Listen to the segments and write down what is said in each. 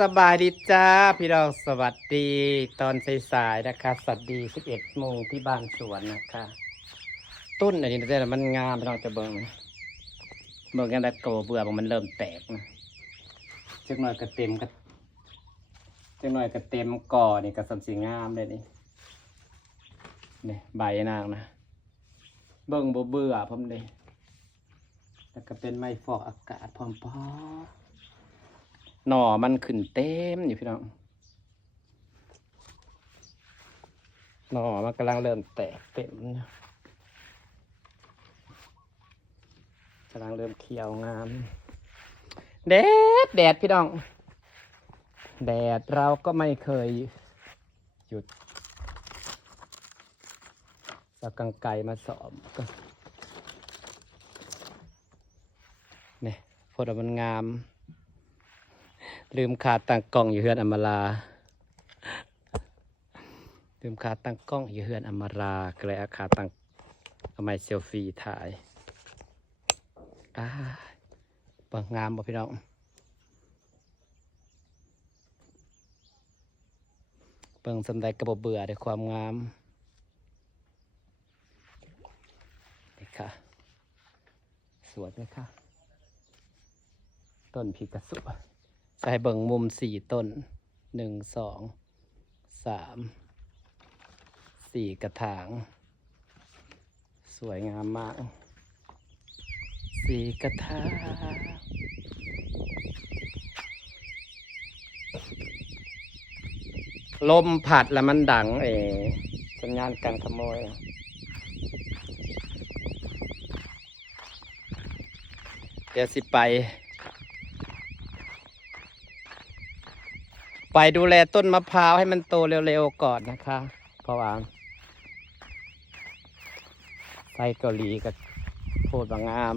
สบายดีจ้า พี่น้องสวัสดีตอนสายๆนะคะสวัสดี11โมงที่บ้านสวนนะคะ ต้นอันนี้แต่มันงามพี่น้องจะเบิ่งเบิ่งกันได้โตเบื่อมันเริ่มแตกนะจักหน่อยก็เต็มก็จักหน่อยก็เต็มก่อนี่ก็สำสีงามเลยนี่นี่ใบนางนะเบิ่งบ่เบื่อผมเลยแล้วก็เป็นไม้ฟอกอากาศพร้อมๆ หน่อมันขึ้นเต็มอยู่พี่น้องหน่อมันกำลังเริ่มแตกเต็มกำลังเริ่มเขียวงาม แดดแดดพี่น้อง แดดเราก็ไม่เคยหยุดสักกังไกลมาสอบก็เนี่ยพอดมันงาม ลืมขาตั้งกล้องอยู่เฮือนอมราลืมขาตั้งกล้องอยู่เฮือนอมราก็เลยเอาขาตั้งเอาไม้เซลฟี่ถ่ายอ่าเบิ่งงามบ่พี่น้องเบิ่งสำใดกระบเบื่อในความงามนี่ค่ะ สวยไหมคะต้นพิกาสุ ใส่เบิ่งมุมสี่ต้นหนึ่งสองสามสี่กระถาง สวยงามมากสี่กระถางลมผัดแล้วมันดังเออสัญญาณการขโมยเดี๋ยวสิไป ไปดูแลต้นมะพร้าวให้มันโตเร็วๆก่อนนะคะเพราะว่าไส้เกาหลีกับโคตรบางงาม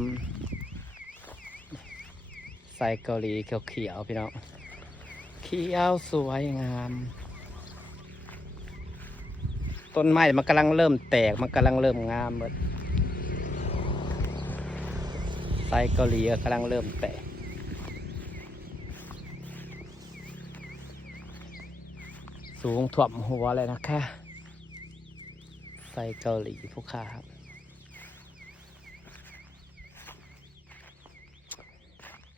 ไส้เกาหลีเขียวๆพี่น้องเขียวสวยงาม ต้นไม้มันกำลังเริ่มแตกมันกำลังเริ่มงามหมดไส้เกาหลีกำลังเริ่มแตก สูงถ่วมหัวเลยนะคะไส้เกาหลีผู้ค้าครับ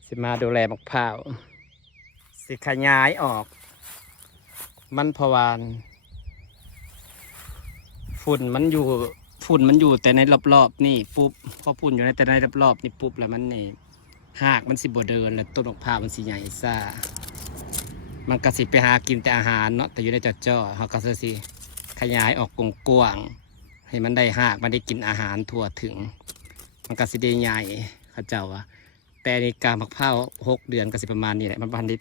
สิมาดูแลมะพร้าว สิขยายออก มันพวาน ฝุ่นมันอยู่ฝุ่นมันอยู่แต่ในรอบๆนี่ปุ๊บพอฝุ่นอยู่ในแต่ในรอบๆนี่ปุ๊บแล้วมันนี่หากมันสิบเดิน แล้วต้นมะพร้าวมันสิใหญ่ซ่า มันก็สิไปหากินแต่อาหารเนาะแต่อยู่ในจอดจอเขาก็สิขยายออกกว้างให้มันได้หากมันได้กินอาหารทั่วถึง มันก็สิได้ใหญ่เขาเจ้าว่าแต่ในการมักเผาหกเดือนก็สิประมาณนี้แหละมันพันดิต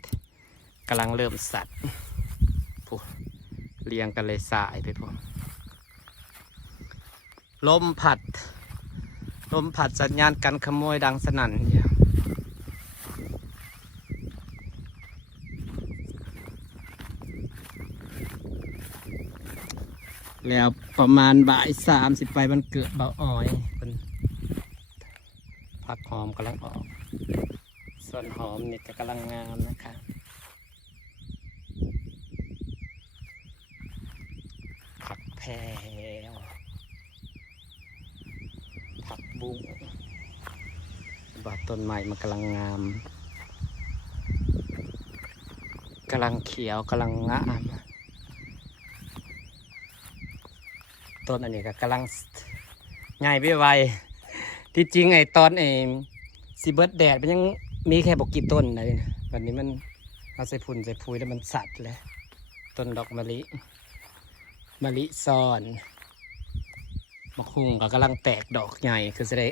กำลังเริ่มสัตว์ผู้เลี้ยงกันเลยสายไปพวกลมผัด ลมผัดสัญญาณการขโมยดังสนั่น แล้วประมาณบ่ายสามสิบไปมันเกิดเบาอ้อยเป็นผักหอมกำลังออก ส่วนหอมนี่ก็กำลังงามนะคะผักแพรผักบุ้งบาต้นไม้มันกำลังงามกำลังเขียวกำลังงาม ต้นอันนี้ก็กำลังใหญ่ไปไวที่จริงไอ้ตอนไอ้ซีเบิร์ดแดดมันยังมีแค่บกกี่ต้นเลยนะวันนี้มันเอาใส่พุ่นใส่พุยแล้วมันสัตว์เลยต้นดอกมะลิมะลิซ่อนมะคุงก็กำลังแตกดอกใหญ่คือจะได้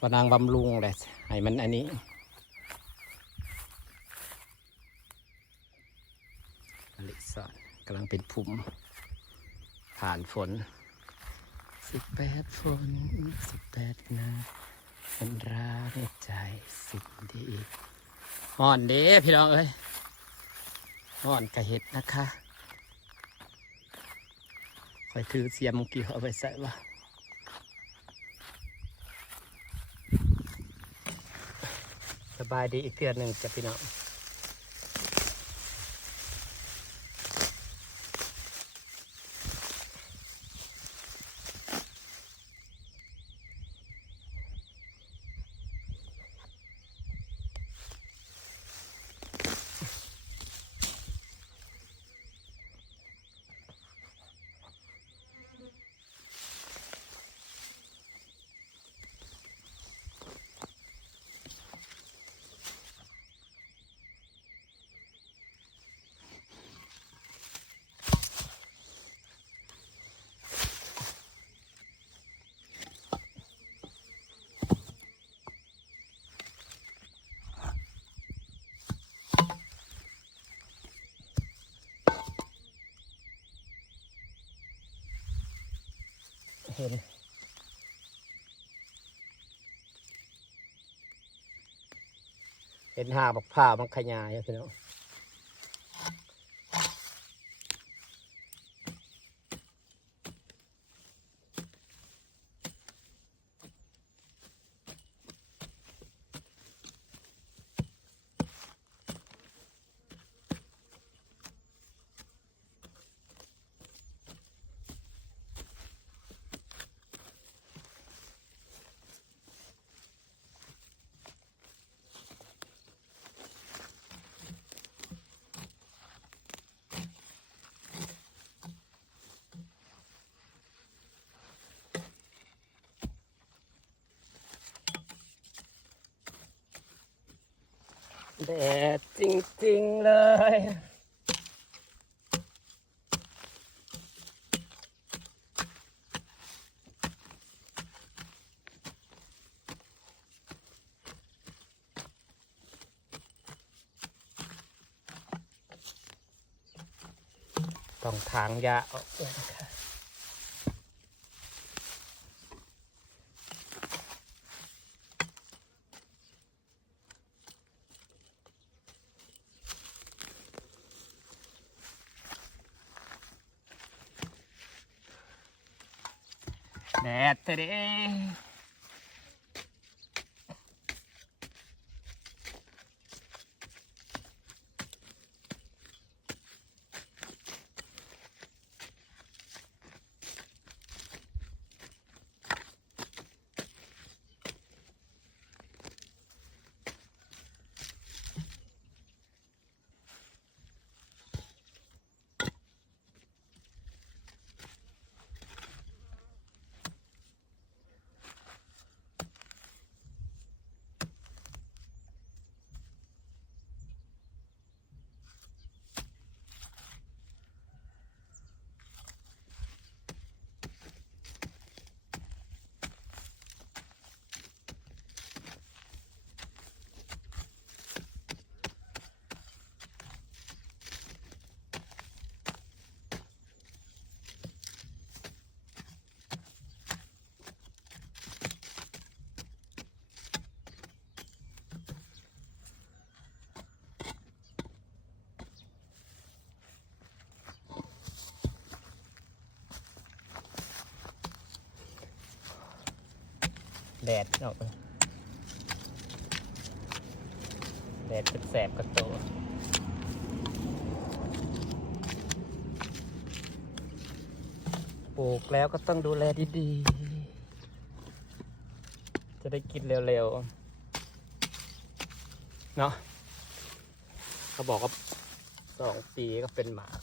วานางบำรุงแหละให้มันอันนี้มะลิซ่อนกำลังเป็นพุ่ม ผ่านฝนสิบแปดฝนสิบแปดนาเป็นราในใจสิ่งดีห่อนเด้พี่น้องเอ้ยห่อนกระเห็ดนะคะคอยถือเสียมเกี่ยวเอาไปใส่ว่าสบายดีอีกเทือนหนึ่งจะพี่น้อง เห็นเห็นหากบักผ้ามันขยายอะพี่น้อง แดดจริง ๆ เลย ต้องทางยาออกด้วยนะคะ แดดเตเดแดดเลยแดดเป็นแสบกระโตปลูกแล้วก็ต้องดูแลดีๆ จะได้กินเร็วๆ เนาะเขาบอกว่าสองปีก็เป็นหมาก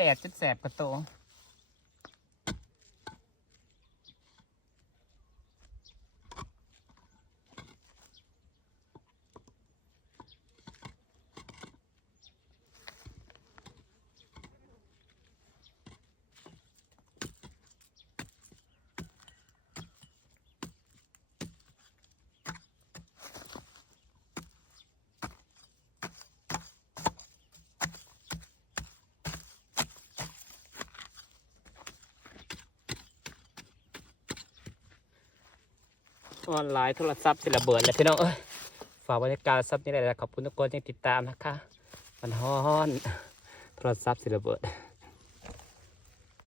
แดดจะแสบกระโต ออนไลน์โทรศัพท์สิระเบิดเลยพี่น้องเอ้ยฝากบรรยากาศซับนี้แหละขอบคุณทุกคนที่ติดตามนะคะ มันฮ้อนโทรศัพท์สิระเบิด